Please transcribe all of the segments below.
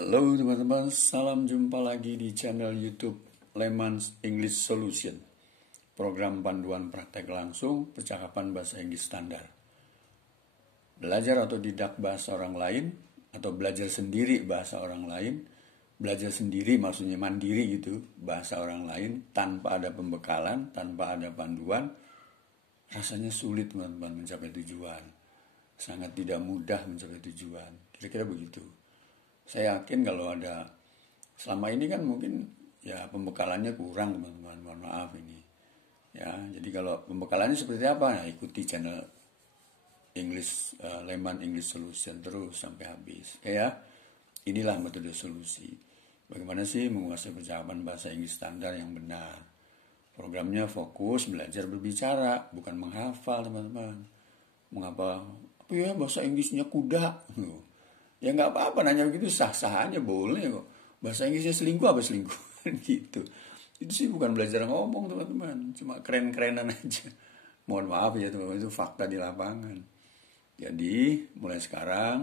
Halo teman-teman, salam jumpa lagi di channel YouTube Leman's English Solution. Program panduan praktek langsung percakapan bahasa Inggris standar. Belajar atau didak bahasa orang lain atau belajar sendiri bahasa orang lain. Belajar sendiri maksudnya mandiri gitu, bahasa orang lain tanpa ada pembekalan, tanpa ada panduan. Rasanya sulit teman-teman mencapai tujuan. Sangat tidak mudah mencapai tujuan. Kira-kira begitu. Saya yakin kalau ada selama ini kan mungkin ya pembekalannya kurang teman-teman, mohon maaf ini. Ya, jadi kalau pembekalannya seperti apa? Nah, ikuti channel English Leman English Solution terus sampai habis. Ya, inilah metode solusi. Bagaimana sih menguasai percakapan bahasa Inggris standar yang benar? Programnya fokus belajar berbicara, bukan menghafal teman-teman. Menghafal apa ya bahasa Inggrisnya kuda? Ya nggak apa-apa, nanya begitu sah-sah aja, boleh kok. Bahasa Inggrisnya selingkuh apa selingkuh gitu. Itu sih bukan belajar ngomong teman-teman, cuma keren-kerenan aja. Mohon maaf ya teman-teman, itu fakta di lapangan. Jadi mulai sekarang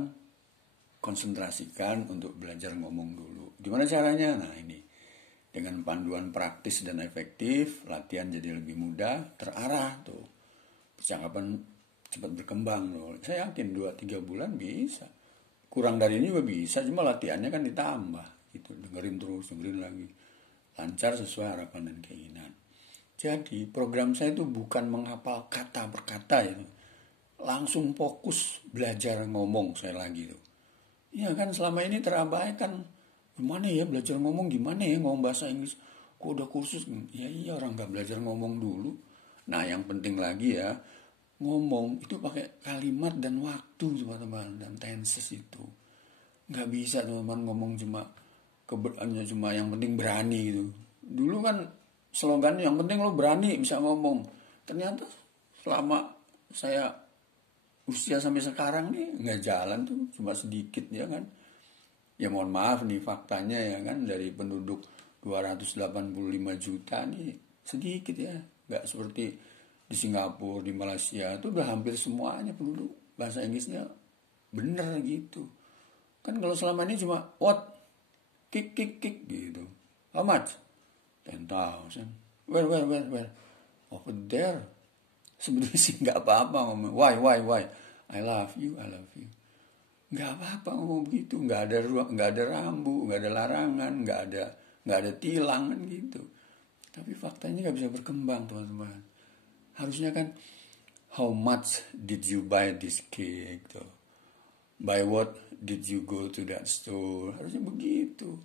konsentrasikan untuk belajar ngomong dulu. Gimana caranya? Nah ini, dengan panduan praktis dan efektif, latihan jadi lebih mudah, terarah tuh. Percakapan cepat berkembang loh. Saya yakin 2-3 bulan bisa. Kurang dari ini juga bisa, cuma latihannya kan ditambah gitu, dengerin terus, dengerin lagi, lancar sesuai harapan dan keinginan. Jadi program saya itu bukan menghafal kata per kata ya, langsung fokus belajar ngomong saya lagi tuh. Iya kan selama ini terabaikan, gimana ya belajar ngomong, gimana ya ngomong bahasa Inggris, kok udah kursus, ya iya orang nggak belajar ngomong dulu. Nah yang penting lagi ya, ngomong itu pakai kalimat dan waktu teman-teman, dan tenses itu nggak bisa teman-teman ngomong cuma yang penting berani gitu. Dulu kan slogannya yang penting lo berani bisa ngomong. Ternyata selama saya usia sampai sekarang nih nggak jalan tuh, cuma sedikit ya kan. Ya mohon maaf nih faktanya ya kan, dari penduduk 285 juta nih sedikit ya, nggak seperti di Singapura, di Malaysia itu udah hampir semuanya penduduk bahasa Inggrisnya bener gitu. Kan kalau selama ini cuma what, kick gitu. How much? 10,000. Where? Over there. Sebenarnya sih nggak apa-apa ngomong. Why? I love you. Nggak apa-apa ngomong begitu. Nggak ada rambu, nggak ada larangan, nggak ada tilang kan gitu. Tapi faktanya nggak bisa berkembang teman-teman. Harusnya kan, how much did you buy this cake? Tuh. By what did you go to that store? Harusnya begitu.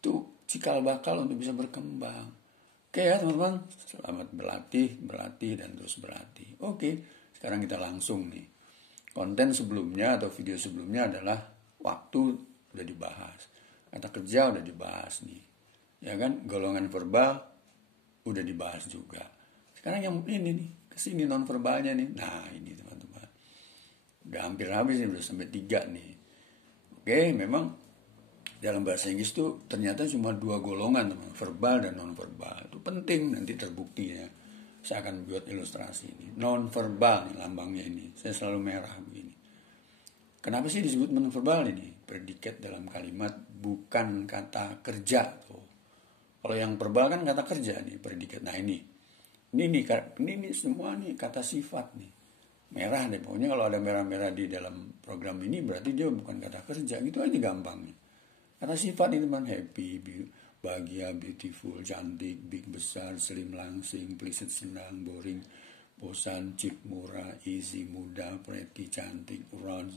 Tuh cikal bakal untuk bisa berkembang. Oke ya teman-teman, selamat berlatih dan terus berlatih. Oke, sekarang kita langsung nih. Konten sebelumnya atau video sebelumnya adalah waktu udah dibahas. Kata kerja udah dibahas nih. Ya kan, golongan verbal udah dibahas juga. Sekarang yang ini nih, kesini nonverbalnya nih. Nah ini teman-teman, udah hampir habis nih, udah sampai 3 nih. Oke, memang dalam bahasa Inggris tuh ternyata cuma 2 golongan teman, verbal dan nonverbal. Itu penting, nanti terbukti ya. Saya akan buat ilustrasi ini. Nonverbal nih lambangnya ini, saya selalu merah begini. Kenapa sih disebut nonverbal ini? Predikat dalam kalimat, bukan kata kerja tuh. Kalau yang verbal kan kata kerja nih, predikat. Nah ini semua nih kata sifat nih. Merah deh, pokoknya kalau ada merah-merah di dalam program ini berarti dia bukan kata kerja, gitu aja gampangnya. Kata sifat ini teman, happy, bahagia, beautiful, cantik, big, besar, slim, langsing, pleasant, senang, boring, bosan, cheap, murah, easy, mudah, pretty, cantik, round,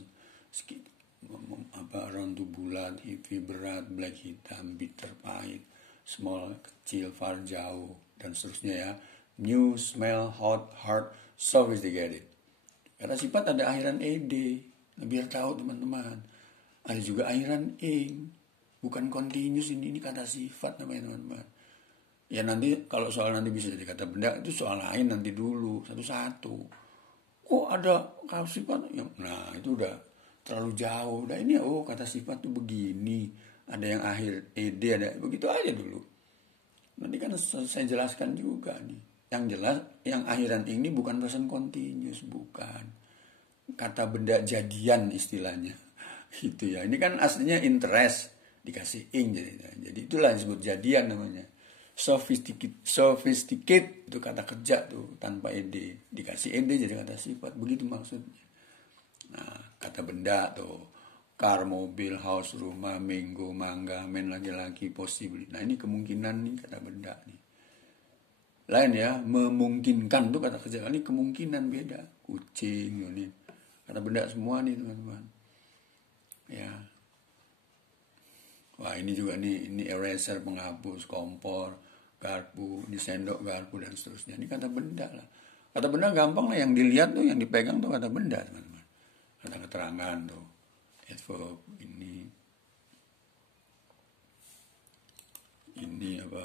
round tuh bulat, heavy, berat, black, hitam, bitter, pahit, small, kecil, far, jauh, dan seterusnya ya. New, smell, hot, hard, sophisticated. Kata sifat ada akhiran ed, biar tahu teman-teman. Ada juga akhiran ing, bukan continuous, ini kata sifat namanya teman-teman. Ya nanti kalau soal nanti bisa jadi kata benda, itu soal lain nanti dulu satu-satu. Kok ada kata sifat? Nah itu udah terlalu jauh. Nah ini kata sifat tuh begini. Ada yang akhir ed, ada begitu aja dulu. Nanti kan saya jelaskan juga nih. Yang jelas, yang akhiran ini bukan present continuous, bukan. Kata benda jadian istilahnya. Gitu ya. Ini kan aslinya interest. dikasih ing jadi itulah yang disebut jadian namanya. Sophisticate itu kata kerja tuh tanpa ed, dikasih ed jadi kata sifat, begitu maksudnya. Nah, kata benda tuh car, mobil, house, rumah, mango, mangga, men, laki-laki, possible. Nah ini kemungkinan nih kata benda nih. Lain ya, memungkinkan tuh kata kerja, ini kemungkinan beda. Kucing ini kata benda semua nih teman-teman. Ya. Wah ini juga nih, ini eraser, penghapus, kompor, garpu, ini sendok, garpu dan seterusnya. Ini kata benda lah. Kata benda gampang lah, yang dilihat tuh, yang dipegang tuh kata benda teman-teman. Kata keterangan tuh. Adverb ini apa?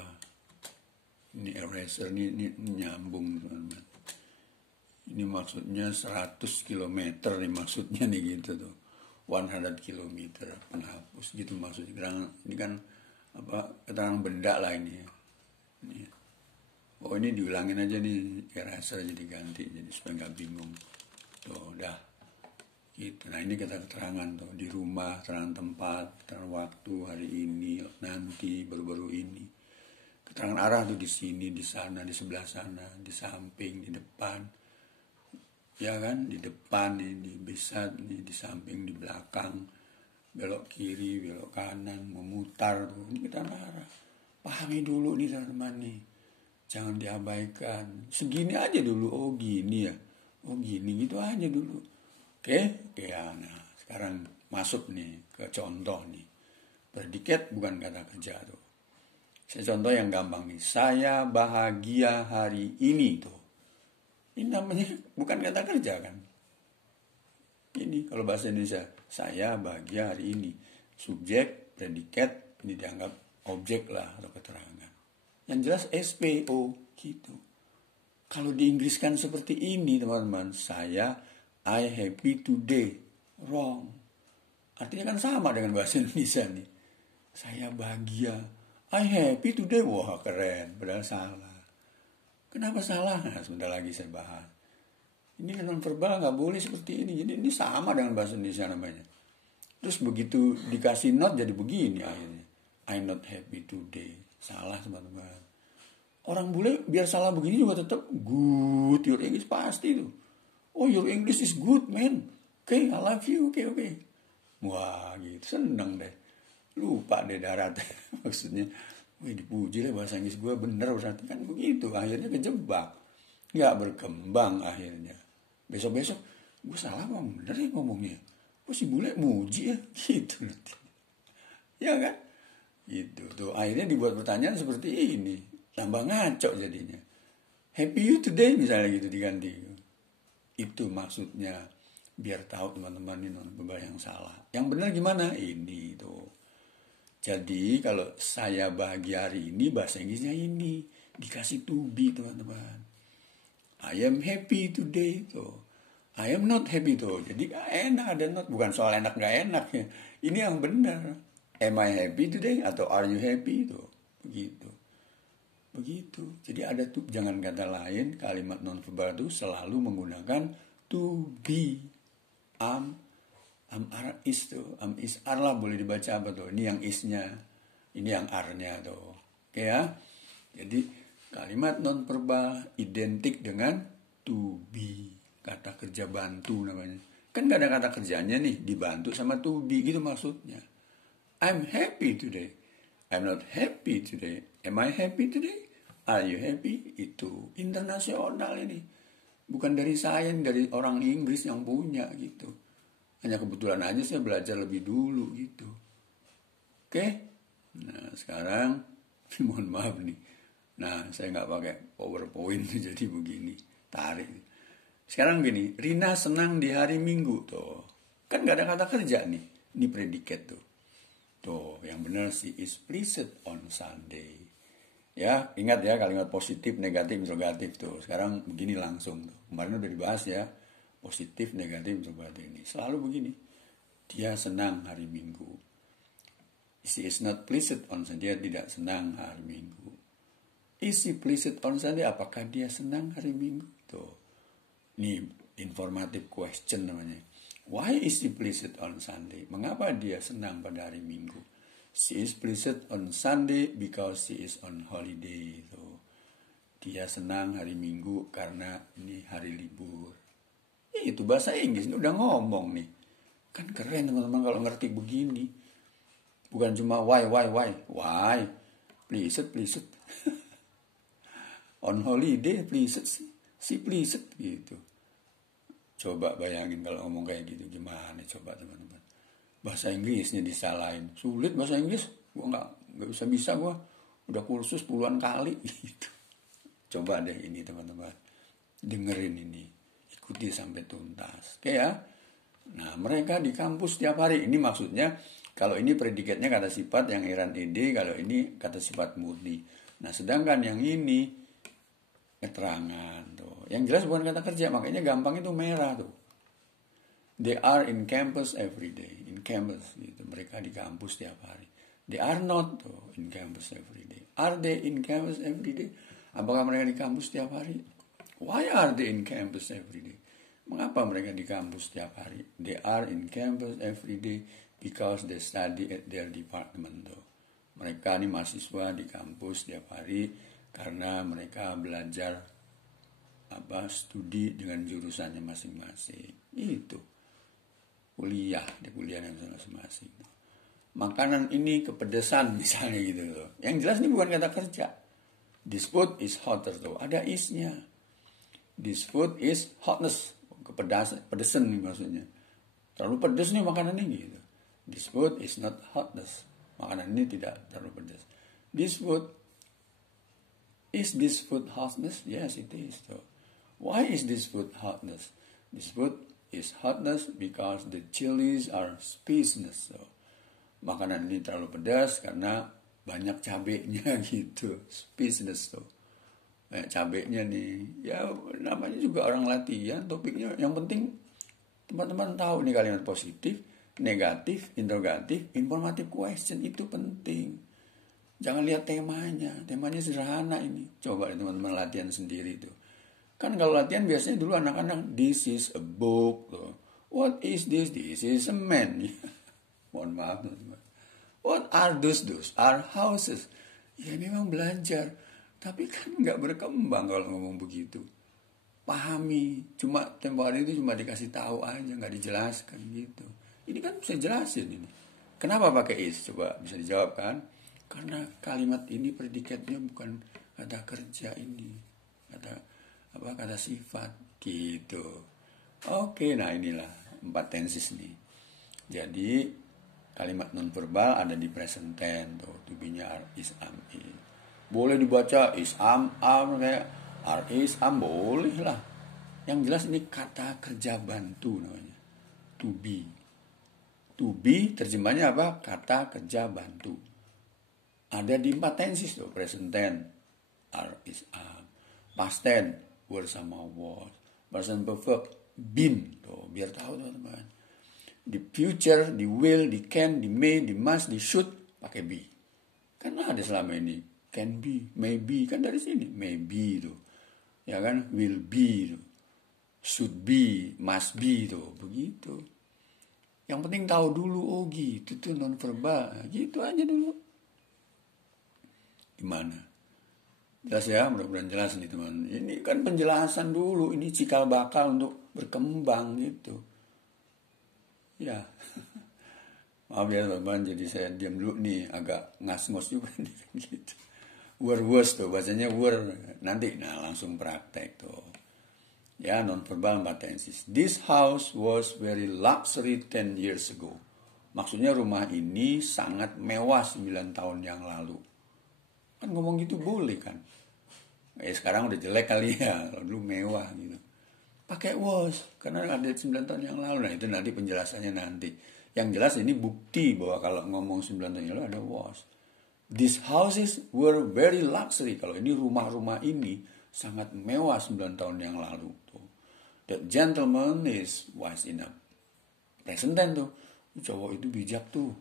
Ini eraser, ini nyambung teman-teman. Ini maksudnya 100 km nih maksudnya nih gitu tuh. 100 km penghapus gitu maksudnya. Ini kan apa, keterangan benda lah ini. Oh ini diulangin aja nih eraser jadi ganti jadi supaya nggak bingung. Tuh udah gitu. Nah ini keterangan tuh di rumah, keterangan tempat, keterangan waktu, hari ini, nanti, baru-baru ini. Keterangan arah tuh di sini, di sana, di sebelah sana, di samping, di depan. Ya kan, di depan, di besar, di samping, di belakang, belok kiri, belok kanan, memutar tuh. Ini keterangan arah. Pahami dulu nih teman-teman nih. Jangan diabaikan. Segini aja dulu. Oh gini ya. Oh gini gitu aja dulu. Oke, ya. Nah, sekarang masuk nih ke contoh nih. Predikat bukan kata kerja tuh. Saya contoh yang gampang nih. Saya bahagia hari ini tuh. Ini namanya bukan kata kerja kan. Ini kalau bahasa Indonesia. Saya bahagia hari ini. Subjek, predikat, ini dianggap objek lah atau keterangan. Yang jelas SPO gitu. Kalau diinggriskan seperti ini teman-teman. I happy today. Wrong. Artinya kan sama dengan bahasa Indonesia nih. Saya bahagia. I happy today. Wah keren. Padahal salah. Kenapa salah? Nah sebentar lagi saya bahas. Ini non verbal nggak boleh seperti ini. Jadi ini sama dengan bahasa Indonesia namanya. Terus begitu dikasih not jadi begini akhirnya. I'm not happy today. Salah teman-teman. Orang bule biar salah begini juga tetap good. Your English pasti tuh. Oh your English is good man. Okay, I love you. Okay. Wah gitu seneng deh. Lupa deh darat. Maksudnya. Wih dipuji lah bahasa Inggris gue bener. Berarti kan begitu. Akhirnya kejebak. Gak berkembang akhirnya. Besok-besok. Gue salah bang. Bener ya ngomongnya. Kok si bule muji ya. Gitu nanti. Ya kan. Gitu tuh akhirnya dibuat pertanyaan seperti ini, tambah ngaco jadinya. Happy you today misalnya gitu diganti. Itu maksudnya biar tahu teman-teman ini non-verbal yang salah. Yang benar gimana? Ini tuh. Jadi kalau saya bahagia hari ini bahasa Inggrisnya ini dikasih to be teman-teman. I am happy today tuh. I am not happy tuh. Jadi enak ada not, bukan soal enak gak enak ya. Ini yang benar. Am I happy today? Atau are you happy? Itu begitu. Jadi ada tuh, jangan kata lain, kalimat non-verbal itu selalu menggunakan to be. Am, are, is tuh. Am, is, are lah boleh dibaca apa tuh. Ini yang is-nya. Ini yang are-nya tuh. Oke ya. Jadi kalimat non-verbal identik dengan to be. Kata kerja bantu namanya. Kan gak ada kata kerjanya nih. Dibantu sama to be gitu maksudnya. I'm happy today. I'm not happy today. Am I happy today? Are you happy? Itu internasional ini. Bukan dari saya, dari orang Inggris yang punya gitu. Hanya kebetulan aja saya belajar lebih dulu gitu. Oke? Nah sekarang, mohon maaf nih. Nah saya nggak pakai PowerPoint jadi begini. Tarik. Sekarang gini, Rina senang di hari Minggu tuh. Kan nggak ada kata kerja nih. Ini predikat tuh. Tuh, yang benar sih is pleased on Sunday. Ya, ingat ya kalimat positif, negatif, interrogatif tuh. Sekarang begini langsung tuh. Kemarin udah dibahas ya. Positif, negatif, interrogatif ini. Selalu begini. Dia senang hari Minggu. She is not pleased on Sunday. Dia tidak senang hari Minggu. Is she pleased on Sunday? Apakah dia senang hari Minggu? Tuh. Ini informative question namanya. Why is he pleased on Sunday? Mengapa dia senang pada hari Minggu? She is pleased on Sunday because she is on holiday. Tuh. Dia senang hari Minggu karena ini hari libur. Itu bahasa Inggris, udah ngomong nih. Kan keren teman-teman kalau ngerti begini. Bukan cuma why. Pleased. On holiday, pleased. Si pleased gitu. Coba bayangin kalau ngomong kayak gitu gimana coba teman-teman. Bahasa Inggrisnya disalahin. Sulit bahasa Inggris. Gue nggak bisa gue. Udah kursus puluhan kali gitu. Coba deh ini teman-teman. Dengerin ini. Ikuti sampai tuntas. Oke ya. Nah mereka di kampus tiap hari. Ini maksudnya kalau ini predikatnya kata sifat yang Iran ed. Kalau ini kata sifat murni. Nah sedangkan yang ini keterangan tuh. Yang jelas bukan kata kerja. Makanya gampang itu merah tuh. They are in campus every day. In campus gitu. Mereka di kampus tiap hari. They are not tuh, in campus every day. Are they in campus every day? Apakah mereka di kampus tiap hari? Why are they in campus every day? Mengapa mereka di kampus tiap hari? They are in campus every day because they study at their department tuh. Mereka ini mahasiswa di kampus tiap hari karena mereka belajar studi dengan jurusannya masing-masing. Itu. Kuliah yang masing-masing. Makanan ini kepedesan misalnya gitu loh. Yang jelas ini bukan kata kerja. This food is hotter tuh. Ada isnya. This food is hotness. Pedesan nih maksudnya. Terlalu pedes nih makanan ini gitu. This food is not hotness. Makanan ini tidak terlalu pedas. This food hotness? Yes, it is. So, why is this food hotness? This food is hotness because the chilies are spiciness. So, makanan ini terlalu pedas karena banyak cabenya gitu. Spiciness tuh. Kayak cabenya nih. Ya namanya juga orang latihan. Topiknya yang penting teman-teman tahu nih kalimat positif, negatif, interrogatif, informative question. Itu penting. Jangan lihat temanya. Temanya sederhana ini. Coba teman-teman latihan sendiri tuh. Kan kalau latihan biasanya dulu anak-anak, this is a book. Tuh. What is this? This is a man. Mohon maaf teman-teman. What are those? Those are houses. Ya memang belajar. Tapi kan nggak berkembang kalau ngomong begitu. Pahami. Cuma tempo hari itu cuma dikasih tahu aja. Nggak dijelaskan gitu. Ini kan bisa jelasin ini. Kenapa pakai is? Coba bisa dijawab kan? Karena kalimat ini predikatnya bukan kata kerja ini. Kata sifat gitu. Oke, nah inilah 4 tenses nih. Jadi kalimat nonverbal ada di present tense tuh. To be-nya are, is, am, is. Boleh dibaca is, am, kayak are, is, am, boleh lah. Yang jelas ini kata kerja bantu namanya. To be. To be terjemahnya apa? Kata kerja bantu. Ada di 4 tenses tuh. Present tense are, is, am. Past tense were sama was. Present perfect been. Tuh, biar tahu teman-teman. Di future, di will, di can, di may, di must, di should pakai be. Karena ada selama ini can be, may be, kan dari sini may be tuh. Ya kan, will be tuh. Should be, must be tuh, begitu. Yang penting tahu dulu, oh gitu tuh non verbal. Gitu aja dulu. Gimana? Jelas ya, mudah-mudahan jelas nih teman. Ini kan penjelasan dulu, ini cikal bakal untuk berkembang gitu. Ya, maaf ya teman-teman, jadi saya diam dulu nih, agak ngas-ngos juga nih gitu. Were tuh, bacanya were, nanti langsung praktek tuh. Ya, non-verbal 4 tenses. This house was very luxury 10 years ago. Maksudnya rumah ini sangat mewah 9 tahun yang lalu. Kan ngomong gitu boleh kan. Sekarang udah jelek kali ya, kalau dulu mewah gitu. Pakai was, karena ada 9 tahun yang lalu. Nah itu nanti penjelasannya nanti. Yang jelas ini bukti bahwa kalau ngomong 9 tahun yang lalu ada was. These houses were very luxury. Kalau ini rumah-rumah ini sangat mewah 9 tahun yang lalu. Tuh. The gentleman is wise enough. Present tense tuh. Cowok itu bijak tuh.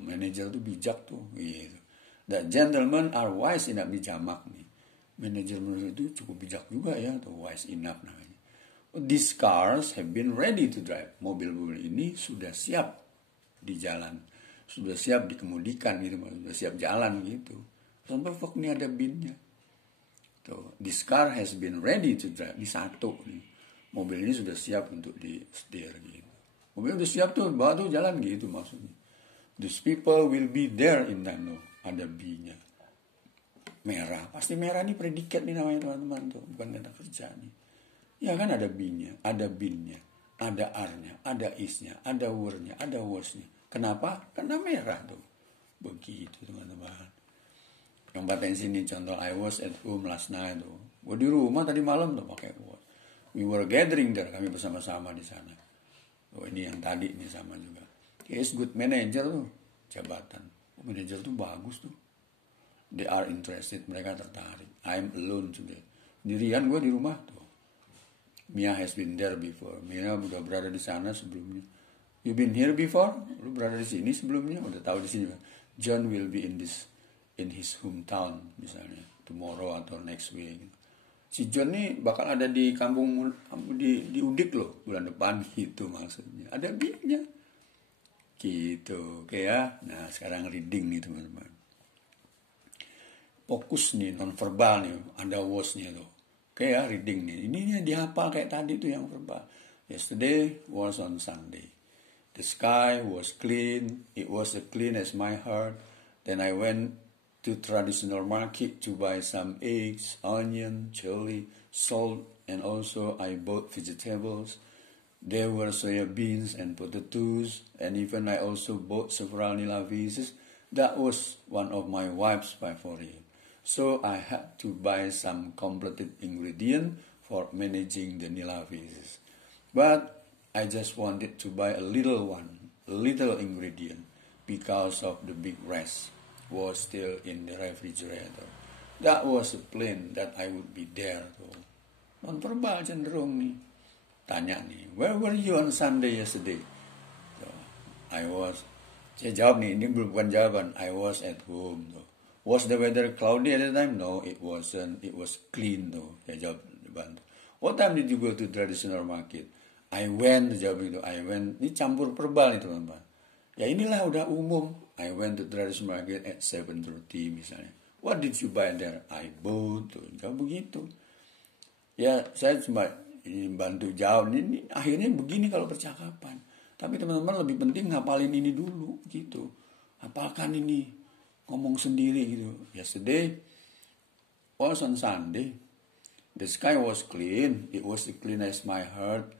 Manajer tuh bijak tuh. Gitu. The gentlemen are wise enough, di jamak nih. Manajer itu cukup bijak juga ya, tuh wise enough namanya. These cars have been ready to drive. Mobil-mobil ini sudah siap di jalan. sudah siap dikemudikan gitu, sudah siap jalan gitu. Sampai fuck nih ada binnya. Tuh, this car has been ready to drive. Ini satu nih. Mobil ini sudah siap untuk di setir gitu. Mobil udah siap tuh, bawa tuh jalan gitu maksudnya. These people will be there in that. No, ada B-nya. Merah. Pasti merah nih predikat nih namanya teman-teman tuh. Bukan kata kerja nih. Ya kan ada B-nya, ada bin-nya, ada R-nya, ada is-nya, ada were-nya, ada was-nya. Kenapa? Karena merah tuh. Begitu teman-teman. Yang paten sini contoh, I was at home last night tuh. Gue di rumah tadi malam tuh pakai was. We were gathering there, kami bersama-sama di sana. Oh ini yang tadi ini sama juga. He is good manager tuh, jabatan. Oh, manager tuh bagus tuh. They are interested, mereka tertarik. I'm alone today. Sendirian gue di rumah tuh. Mia has been there before. Mia udah berada di sana sebelumnya. You been here before? Lu berada di sini sebelumnya? Udah tahu di sini. John will be in his hometown misalnya tomorrow atau next week. Si John nih bakal ada di kampung di Udik loh bulan depan gitu maksudnya. Ada big-nya. Gitu. Oke ya. Nah, sekarang reading nih teman-teman. Fokus nih non-verbal nih, ada was-nya tuh. Oke ya, reading nih. Ini dihafal kayak tadi tuh yang verbal. Yesterday was on Sunday. The sky was clean. It was as clean as my heart. Then I went to traditional market to buy some eggs, onion, chili, salt, and also I bought vegetables. There were soya beans and potatoes, and even I also bought several nila pieces. That was one of my wife's favorite. So I had to buy some completed ingredient for managing the nila pieces. But I just wanted to buy a little ingredient, because of the big rest was still in the refrigerator. That was a plan that I would be there. Non-verbal cenderung nih. Tanya nih, where were you on Sunday yesterday? So, saya jawab nih, ini bukan jawaban. I was at home. So, was the weather cloudy at the time? No, it wasn't. It was clean. So, saya jawab bantu. What time did you go to traditional market? I went, jawab itu. I went. Ini campur verbal nih teman-teman. Ya inilah udah umum. I went to traditional market at 7:30 misalnya. What did you buy there? I bought. Tuh, jawab begitu. Ya saya cuma bantu jawab. Ini akhirnya begini kalau percakapan. Tapi teman-teman lebih penting ngapalin ini dulu gitu. Hafalkan ini. Ngomong sendiri gitu. Yesterday was on Sunday. The sky was clean. It was as clean as my heart.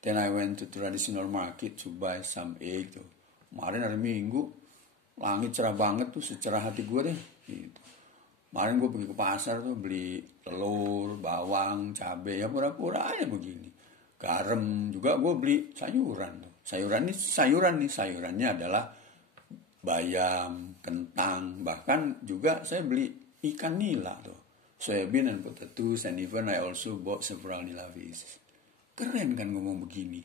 Then I went to traditional market to buy some egg tuh. Kemarin hari Minggu, langit cerah banget tuh, secerah hati gue deh. Gitu. Kemarin gue pergi ke pasar tuh beli telur, bawang, cabai, ya pura-pura aja begini. Garam juga gue beli sayuran tuh. Sayurannya adalah bayam, kentang, bahkan juga saya beli ikan nila tuh. Soybean and potatoes, and even I also bought several nila pieces. Keren kan ngomong begini.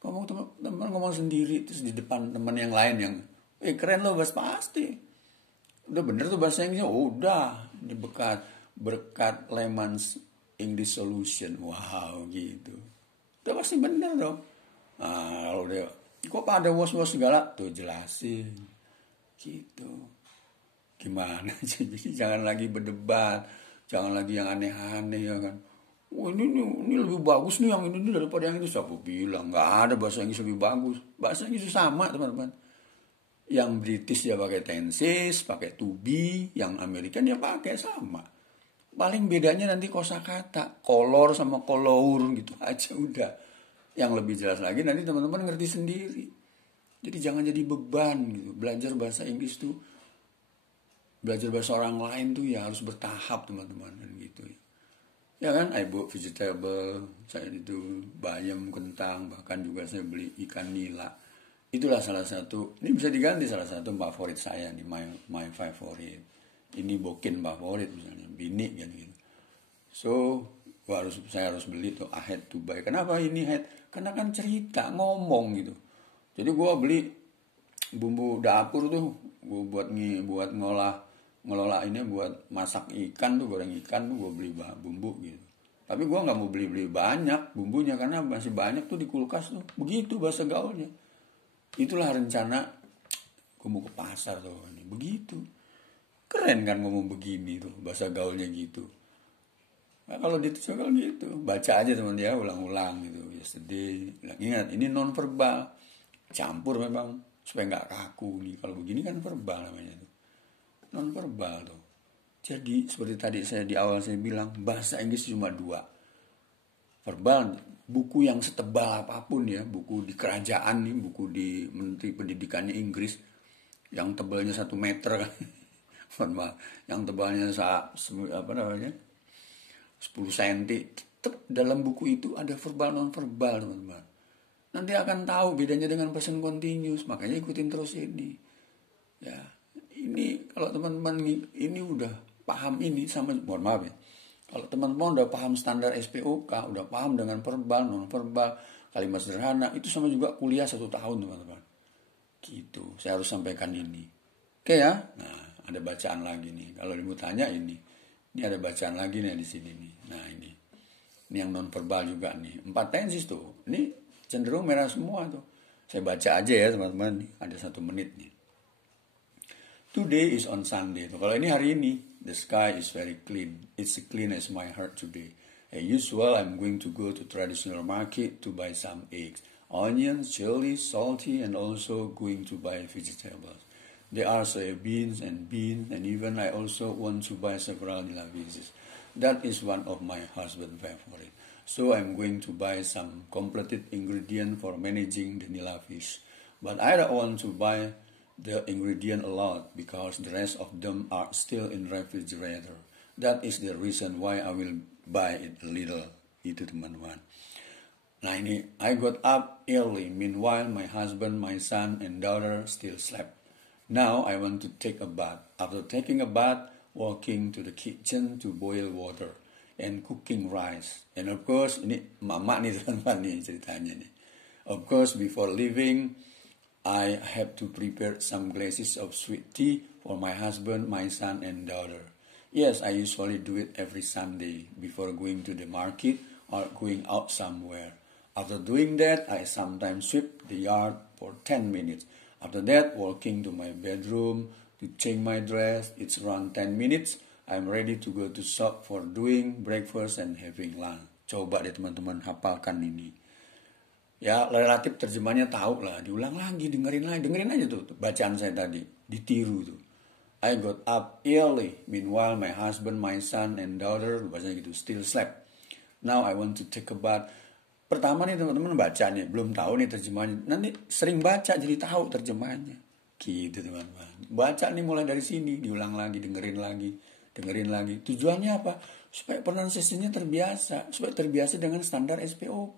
Teman ngomong sendiri terus di depan teman yang lain yang keren loh bahas pasti. Udah bener tuh bahasa Inggrisnya. Udah ini berkat Leman's English Solution. Wow gitu. Udah pasti bener dong. Nah, kalau udah kok pada was-was segala tuh jelasin. Gitu. Gimana sih? Jangan lagi berdebat, jangan lagi yang aneh-aneh ya kan. Oh ini lebih bagus nih yang ini daripada yang itu. Siapa bilang nggak ada bahasa Inggris lebih bagus? Bahasa Inggris sama teman-teman. Yang British dia pakai tenses, pakai to be, yang American dia pakai sama. Paling bedanya nanti kosakata, color sama color gitu aja udah. Yang lebih jelas lagi nanti teman-teman ngerti sendiri. Jadi jangan jadi beban gitu. Belajar bahasa Inggris tuh, belajar bahasa orang lain tuh ya harus bertahap teman-teman kan gitu ya. Ya kan, I bought vegetable, saya itu bayam, kentang, bahkan juga saya beli ikan nila. Itulah salah satu, ini bisa diganti salah satu favorit saya nih, my favorite. Ini bokin favorit misalnya, bini kan gitu. So, saya harus beli tuh, I had to buy. Kenapa ini had? Karena kan cerita, ngomong gitu. Jadi gue beli bumbu dapur tuh, gue buat ngelola ini buat masak ikan tuh, goreng ikan tuh gue beli bumbu gitu. Tapi gue nggak mau beli banyak bumbunya karena masih banyak tuh di kulkas tuh. Begitu bahasa gaulnya. Itulah rencana gue mau ke pasar tuh, ini begitu. Keren kan ngomong begini tuh, bahasa gaulnya gitu. Nah, kalau ditujukan gitu, baca aja teman dia ulang-ulang gitu. Yesterday, ingat ini non verbal, campur memang supaya nggak kaku nih. Kalau begini kan verbal namanya tuh, non verbal tuh. Jadi seperti tadi saya di awal saya bilang bahasa Inggris cuma dua, verbal, buku yang setebal apapun ya, buku di kerajaan nih, buku di Menteri Pendidikannya Inggris, yang tebalnya 1 meter kan, yang tebalnya apa namanya 10 cm, tetap dalam buku itu ada verbal non verbal teman-teman. Nanti akan tahu bedanya dengan present continuous, makanya ikutin terus ini. Ya, ini kalau teman-teman ini udah paham ini sama, mohon maaf ya. Kalau teman-teman udah paham standar SPOK, udah paham dengan verbal, non verbal, kalimat sederhana, itu sama juga kuliah 1 tahun teman-teman. Gitu, saya harus sampaikan ini. Oke ya, nah ada bacaan lagi nih. Kalau mau tanya ini ada bacaan lagi nih di sini nih. Nah ini yang non verbal juga nih. 4 tenses tuh. Ini cenderung merah semua tuh. Saya baca aja ya teman-teman. Ada 1 menit nih. Today is on Sunday. Tuh, kalau ini hari ini, the sky is very clean. It's as clean as my heart today. As usual, I'm going to go to traditional market to buy some eggs, onions, chili, salty, and also going to buy vegetables. There are soybeans and beans, and even I also want to buy several nila fishes. That is one of my husband's favorite. So I'm going to buy some completed ingredient for managing the nila fish. But I don't want to buy the ingredient a lot because the rest of them are still in refrigerator. That is the reason why I will buy it a little. Itu teman-teman. Nah ini, I got up early. Meanwhile, my husband, my son, and daughter still slept. Now I want to take a bath. After taking a bath, walking to the kitchen to boil water and cooking rice. And of course, ini mama nih teman-teman nih ceritanya nih. Of course, before leaving, I have to prepare some glasses of sweet tea for my husband, my son, and daughter. Yes, I usually do it every Sunday before going to the market or going out somewhere. After doing that, I sometimes sweep the yard for 10 minutes. After that, walking to my bedroom to change my dress. It's around 10 minutes. I'm ready to go to shop for doing breakfast and having lunch. Coba deh teman-teman hafalkan ini. Ya, relatif terjemahnya tahu lah. Diulang lagi, dengerin aja tuh bacaan saya tadi. Ditiru tuh. I got up early. Meanwhile, my husband, my son, and daughter, bahasanya gitu, still slept. Now I want to take a bath. Pertama nih teman-teman baca nih, belum tahu nih terjemahannya. Nanti sering baca jadi tahu terjemahannya. Gitu teman-teman. Baca nih mulai dari sini, diulang lagi, dengerin lagi. Tujuannya apa? Supaya pronunciation-nya terbiasa. Supaya terbiasa dengan standar SPOK.